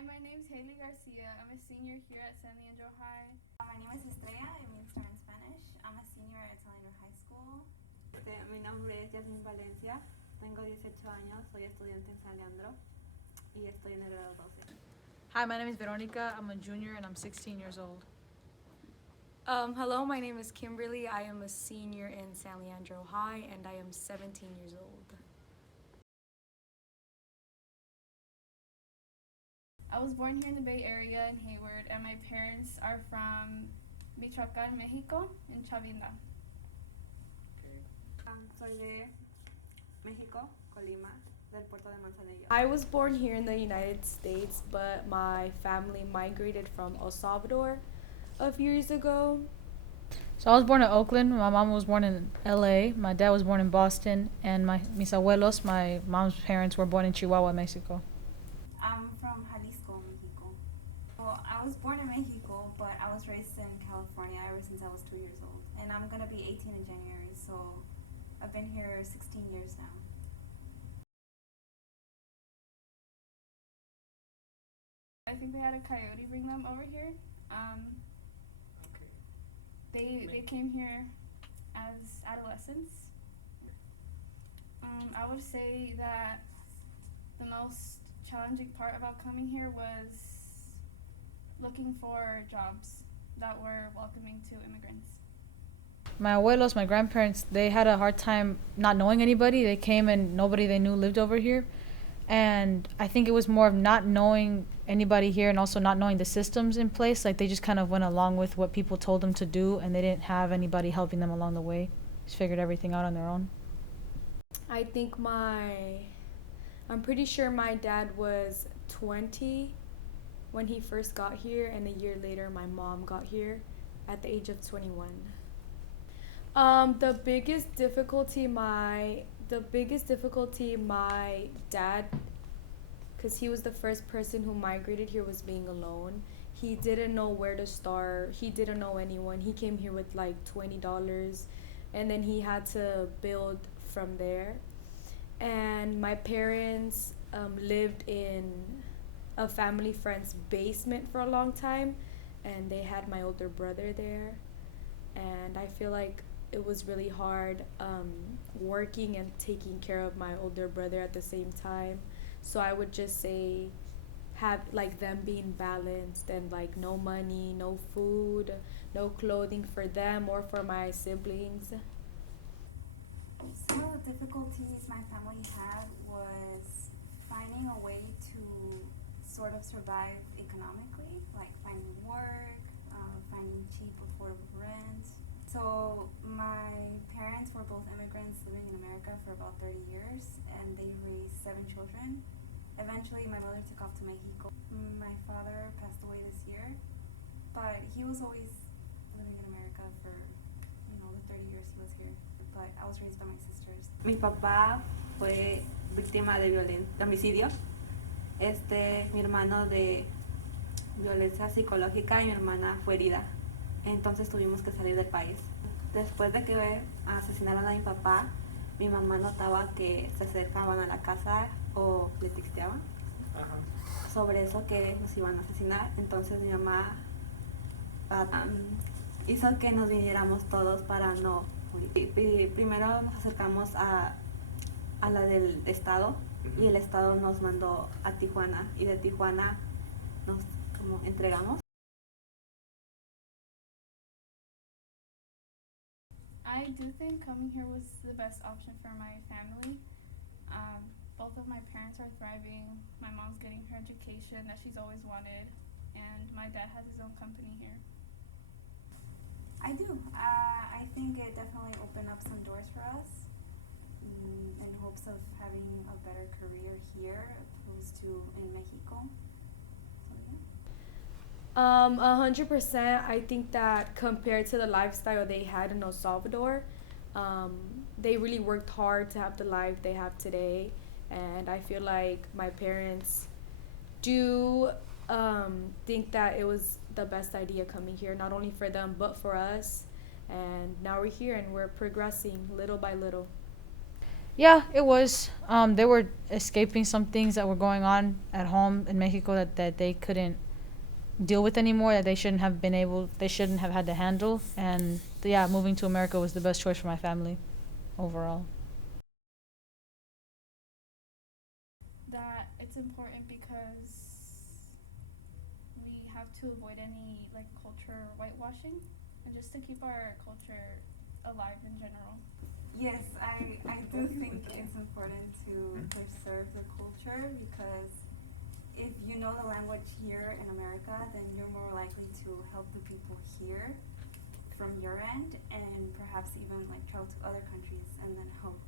Hi, my name is Haley Garcia. I'm a senior here at San Leandro High. My name is Estrella. It means star in Spanish. I'm a senior at San Leandro High School. Mi nombre es Yasmin Valencia. Tengo 18 años. Soy estudiante en San Leandro y estoy en el grado 12. Hi, my name is Veronica. I'm a junior and I'm 16 years old. Hello, my name is Kimberly. I am a senior in San Leandro High and I am 17 years old. I was born here in the Bay Area in Hayward, and my parents are from Michoacán, Mexico, in Chavinda. Soy de México, Colima, del puerto de Manzanillo. I was born here in the United States, but my family migrated from El Salvador a few years ago. So I was born in Oakland. My mom was born in LA. My dad was born in Boston. And mis abuelos, my mom's parents, were born in Chihuahua, Mexico. I'm from Jalisco, Mexico. Well, I was born in Mexico, but I was raised in California ever since I was 2 years old. And I'm going to be 18 in January, so I've been here 16 years now. I think they had a coyote bring them over here. They came here as adolescents. I would say that the most challenging part about coming here was looking for jobs that were welcoming to immigrants. My abuelos, my grandparents, they had a hard time not knowing anybody. They came and nobody they knew lived over here. And I think it was more of not knowing anybody here and also not knowing the systems in place. Like they just kind of went along with what people told them to do and they didn't have anybody helping them along the way. Just figured everything out on their own. I think I'm pretty sure my dad was 20 when he first got here, and a year later my mom got here at the age of 21. The biggest difficulty my dad, because he was the first person who migrated here, was being alone. He didn't know where to start. He didn't know anyone. He came here with like $20 and then he had to build from there. And my parents lived in a family friend's basement for a long time, and they had my older brother there. And I feel like it was really hard working and taking care of my older brother at the same time. So I would just say have like them being balanced and like no money, no food, no clothing for them or for my siblings. Some of the difficulties my family had was finding a way to sort of survive economically, like finding work, finding cheap, affordable rent. So my parents were both immigrants living in America for about 30 years, and they raised 7 children. Eventually, my mother took off to Mexico. My father passed away this year, but he was always living in America for, the 30 years he was here. But I was raised by my sisters. Mi papá fue víctima de homicidio. Mi hermano de violencia psicológica y mi hermana fue herida. Entonces tuvimos que salir del país. Después de que asesinaron a mi papá, mi mamá notaba que se acercaban a la casa o le texteaban sobre eso, que nos iban a asesinar. Entonces mi mamá hizo que nos viniéramos todos para no morir. Primero nos acercamos a la del estado y el estado nos mandó a Tijuana y de Tijuana nos entregamos. I do think coming here was the best option for my family. Both of my parents are thriving. My mom's getting her education that she's always wanted, and my dad has his own company here. I do. I think it definitely opened up some doors for us in hopes of having a better career here opposed to in Mexico. So, yeah. 100%. I think that compared to the lifestyle they had in El Salvador, they really worked hard to have the life they have today. And I feel like my parents do think that it was the best idea coming here, not only for them but for us. And now we're here and we're progressing little by little. Yeah, it was. They were escaping some things that were going on at home in Mexico that they couldn't deal with anymore, that they shouldn't have had to handle. And yeah, moving to America was the best choice for my family overall. That it's important because we have to avoid any like culture whitewashing and just to keep our culture alive in general. Yes, I do think it's important to preserve the culture because if you know the language here in America, then you're more likely to help the people here from your end and perhaps even like travel to other countries and then help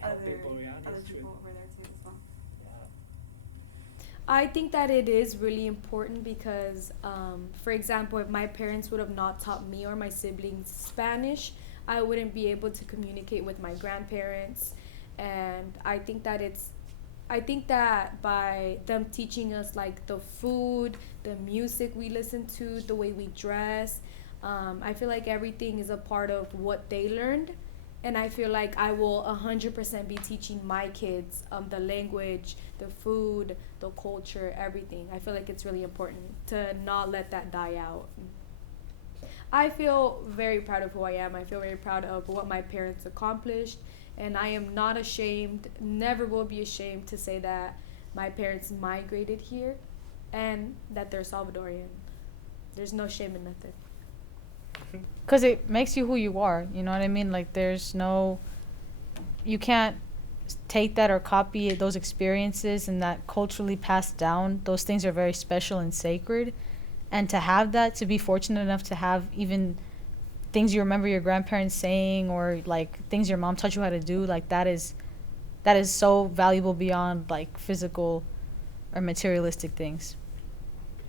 Help other people, yeah, other that's true. people over there too as well. Yeah. I think that it is really important because, for example, if my parents would have not taught me or my siblings Spanish, I wouldn't be able to communicate with my grandparents. And I think that by them teaching us like the food, the music we listen to, the way we dress, I feel like everything is a part of what they learned. And I feel like I will 100% be teaching my kids the language, the food, the culture, everything. I feel like it's really important to not let that die out. I feel very proud of who I am. I feel very proud of what my parents accomplished. And I am not ashamed, never will be ashamed to say that my parents migrated here and that they're Salvadorian. There's no shame in nothing. Because it makes you who you are. You know what I mean? Like, you can't take that or copy those experiences and that culturally passed down. Those things are very special and sacred. And to have that, to be fortunate enough to have even things you remember your grandparents saying or like things your mom taught you how to do, like that is so valuable beyond like physical or materialistic things.